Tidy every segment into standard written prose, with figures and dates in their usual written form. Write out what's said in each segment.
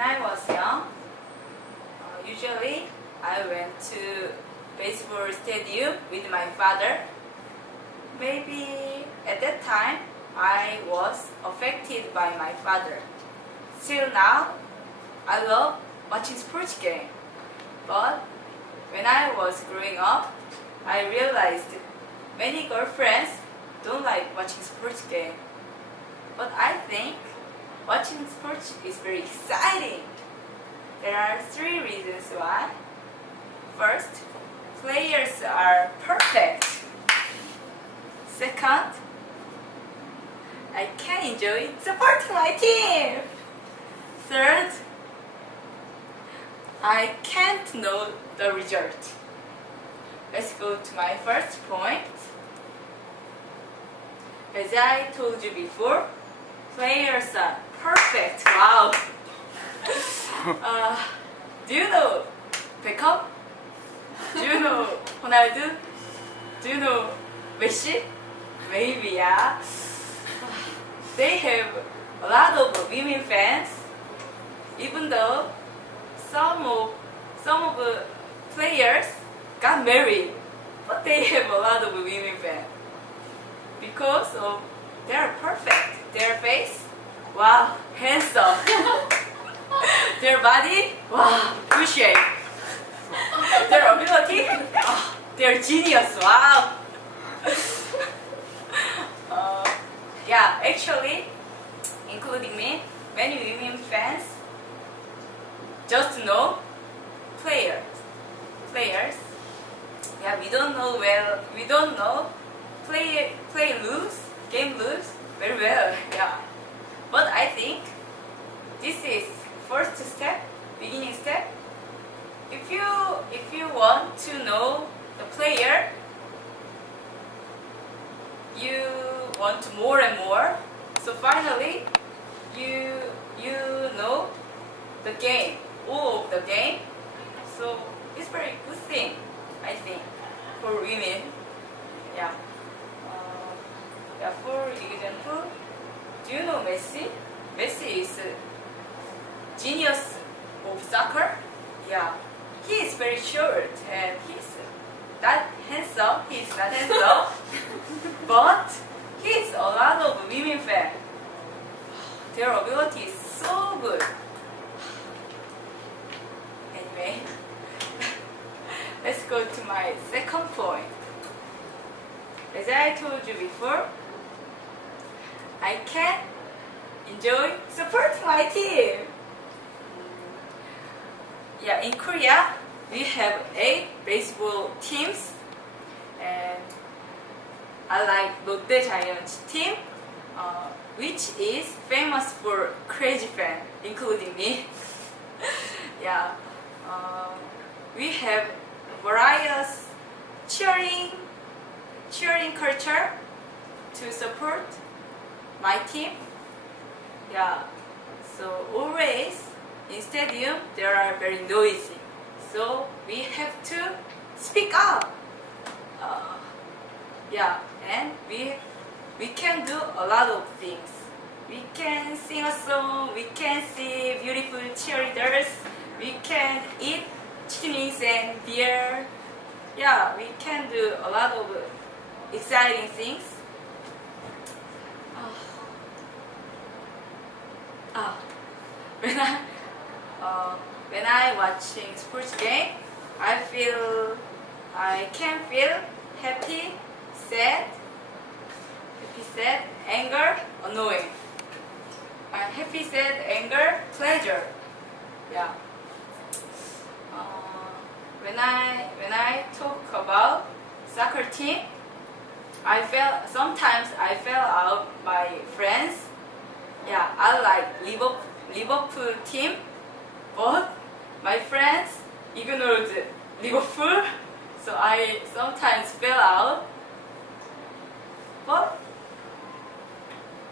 When I was young, usually I went to baseball stadium with my father. Maybe at that time I was affected by my father. Still now, I love watching sports game. But when I was growing up, I realized many girlfriends don't like watching sports game. But I think watching sports is very exciting. There are 3 reasons why. First, players are perfect. Second, I can enjoy supporting my team. Third, I can't know the result. Let's go to my first point. As I told you before, players are perfect. Wow. Do you know Beckham? Do you know Ronaldo? Do you know Messi? Maybe, yeah. They have a lot of women fans, even though some of the players got married, but they have a lot of women fans because of they are perfect. Their face, wow, handsome. Their body, wow, good shape. Their ability, oh, they're genius. Wow. Yeah, actually, including me, many women fans just know players. Yeah, we don't know game rules very well. Yeah, but I think this is first step, beginning step. If you want to know the player, you want more and more. So finally, you know the game, all of the game. So it's very good thing, I think, for women. Yeah. Yeah. For example, do you know Messi? Messi is a genius of soccer. Yeah. He is very short and he's not handsome. He's not handsome, but he's a lot of women fan. Their ability is so good. Anyway, let's go to my second point. As I told you before, I can enjoy supporting my team. Yeah, in Korea, we have 8 baseball teams, and I like Lotte Giants team, which is famous for crazy fan, including me. Yeah, we have various cheering culture to support my team. Yeah, so always in stadium there are very noisy, so we have to speak up. Yeah, and we can do a lot of things. We can sing a song, we can see beautiful cheerleaders, we can eat chicken wings and beer. Yeah, we can do a lot of exciting things. When I watching sports game, I can feel happy, sad, anger, annoying. Happy, sad, anger, pleasure. Yeah. When I talk about soccer team, sometimes I fell out by friends. Yeah, I like Liverpool team, but my friends ignored Liverpool, so I sometimes fell out. But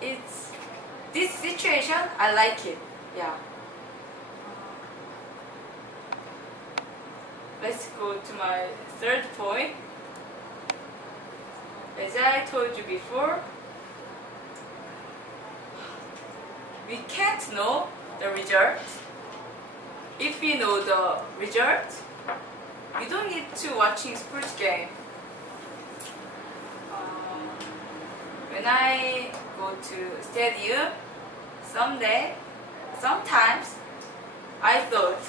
it's this situation, I like it. Yeah. Let's go to my third point. As I told you before, we can't know the result. if you know the result, you don't need to watching sports game. When I go to stadium, sometimes I thought,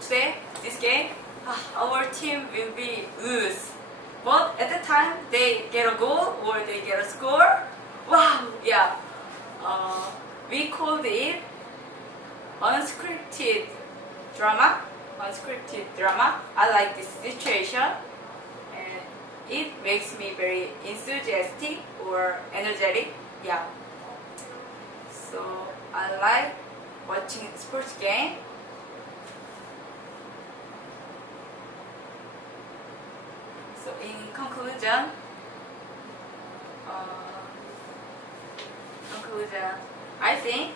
today this game, our team will be lose. But at the time they get a goal or they get a score, wow, yeah. We called it unscripted drama. Unscripted drama. I like this situation, and it makes me very enthusiastic or energetic. Yeah. So I like watching sports game. So in conclusion, I think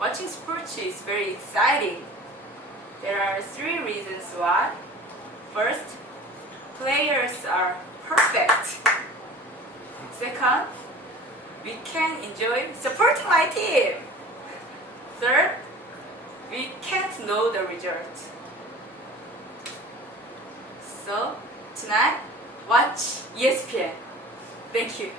watching sports is very exciting. There are 3 reasons why. First, players are perfect. Second, we can enjoy supporting my team. Third, we can't know the result. So, tonight, watch ESPN. Thank you.